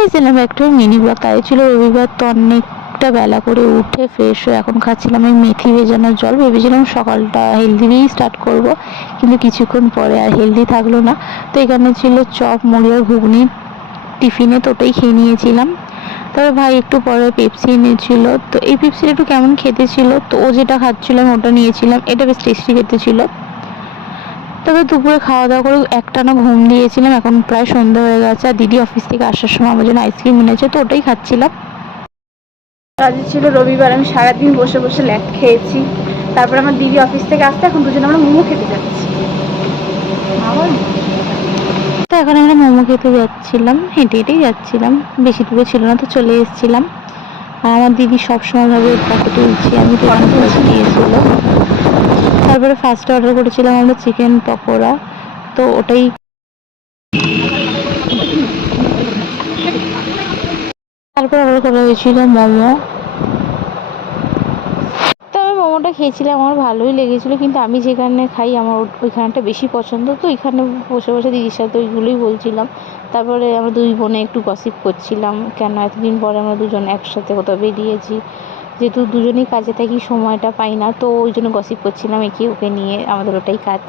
গেছিলাম একটা mini blog. তাই ছিল রবিবার, তো অনেকটা বেলা করে উঠে ফ্রেশ হয়ে এখন খাচ্ছিলাম এই মেথি ভেজানোর জল। ভেবেছিলাম সকালটা হেলদি দিয়েই স্টার্ট করব, কিন্তু কিছুক্ষণ পরে আর হেলদি থাকলো না। তো এখানে ছিল চপ, মুড়ি আর ঘুগনি টিফিনে, তো ওটাই খেয়ে নিয়েছিলাম। তবে ভাই একটু পরে পেপসি এনেছিল, তো এই পেপসিটা একটু কেমন খেতে ছিল, তো ও যেটা খাচ্ছিলাম ওটা নিয়েছিলাম। এটা বেশ টেস্টি খেতে ছিল। তবে দুপুরে খাওয়া দাওয়া করে একটানা ঘুম দিয়েছিলাম। এখন প্রায় সন্ধ্যা হয়ে গেছে, আর দিদি অফিস থেকে আসার সময় আমার জন্য আইসক্রিম এনেছে, তো ওটাই খাচ্ছিলাম। আজ ছিল রবিবার, আমি সারাদিন বসে বসে ল্যাট খেয়েছি। তারপর আমার দিদি অফিস থেকে আসতে, এখন দুজনে আমরা মোমো খেতে যাচ্ছি। তো এখন আমরা মোমো খেতে যাচ্ছিলাম, হেঁটে হেঁটেই যাচ্ছিলাম, বেশি দূরে ছিল না, তো চলে এসেছিলাম। আর আমার দিদি সবসময় ভাবে ফটো তুলছি, আমি তো এখানে ফটো দিয়েছিল। তারপরে ফার্স্ট অর্ডার করেছিলাম আমরা চিকেন পকোড়া, তো ওটাই। তারপর অর্ডার করা হয়েছিল মোমো। তো আমি মোমোটা খেয়েছিলাম, আমার ভালোই লেগেছিলো, কিন্তু আমি যেখানে খাই আমার ওইখানটা বেশি পছন্দ, তো ওইখানে বসে বসে দিদির সাথে ওইগুলোই বলছিলাম। তারপরে আমরা দুই বোনে একটু গসিপ করছিলাম, কেন এতদিন পরে আমরা দুজন একসাথে কোথাও বেরিয়েছি, যেহেতু দুজনেই কাজে থাকি সময়টা পাই না, তো ওই জন্য গসিপ করছিলাম একে ওকে নিয়ে, আমাদের ওটাই কাজ।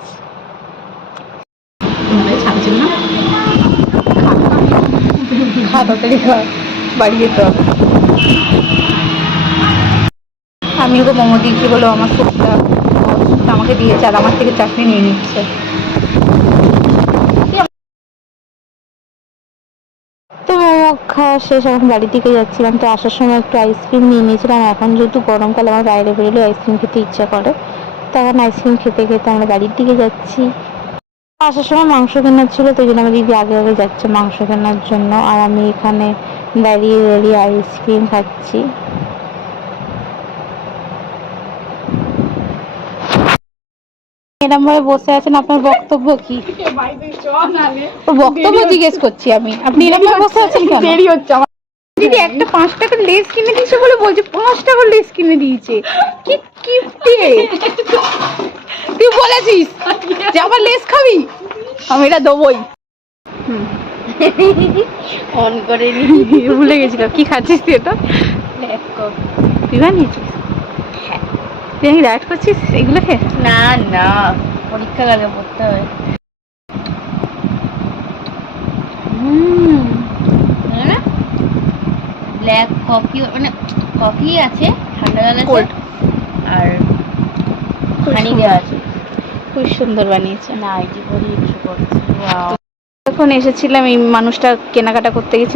বাড়ি যেতে হবে। আমি ওকে মোমো দিয়েছি বলে আমার সুপটা আমাকে দিয়েছে, আর আমার থেকে চাটনি নিয়ে নিচ্ছে। তো মোমো খাওয়া শেষ, এখন বাড়ির দিকে যাচ্ছিলাম। তো আসার সময় একটু আইসক্রিম নিয়ে নিয়েছিলাম। এখন যেহেতু গরমকাল, আমার বাইরে বেরোলে আইসক্রিম খেতে ইচ্ছা করে, তো এখন আইসক্রিম খেতে খেতে আমরা বাড়ির দিকে যাচ্ছি। আসার সময় মাংস কেনার ছিল, তো জন্য আমার দিদি আগে আগে যাচ্ছে মাংস কেনার জন্য, আর আমি এখানে দাঁড়িয়ে দাঁড়িয়ে আইসক্রিম খাচ্ছি। এরকম ভাবে বসে আছেন, আপনার বক্তব্য কি? বক্তব্য জিজ্ঞেস করছি আমি, আপনি এরকম ভাবে বসে আছেন কেন? দেরি হচ্ছে আমার। দিদি একটা 5 টাকার লেস কিনে দিয়েছে বলে বলছে 5 টাকার লেস কিনে দিয়েছে। কি কিপটে! তুই বলেছিস যে আমার লেস খাবি, আমি এটা দেবই। অন করে ভুলে গেছিলাম। কি খাচ্ছিস তুই? এটা তুই বানিয়েছিস? হ্যাঁ। তুই আমি ডায়েট করছিস এগুলো খেয়ে? না না, পরীক্ষার আগে পড়তে হবে। ব্ল্যাক কফি, মানে কফি আছে, ঠান্ডা জল আছে, আর হানি দেওয়া আছে। খুব সুন্দর বানিয়েছে। না, এটি করে একটু করছি। যখন এসেছিলাম এই মানুষটা কেনাকাটা করতে গেছি,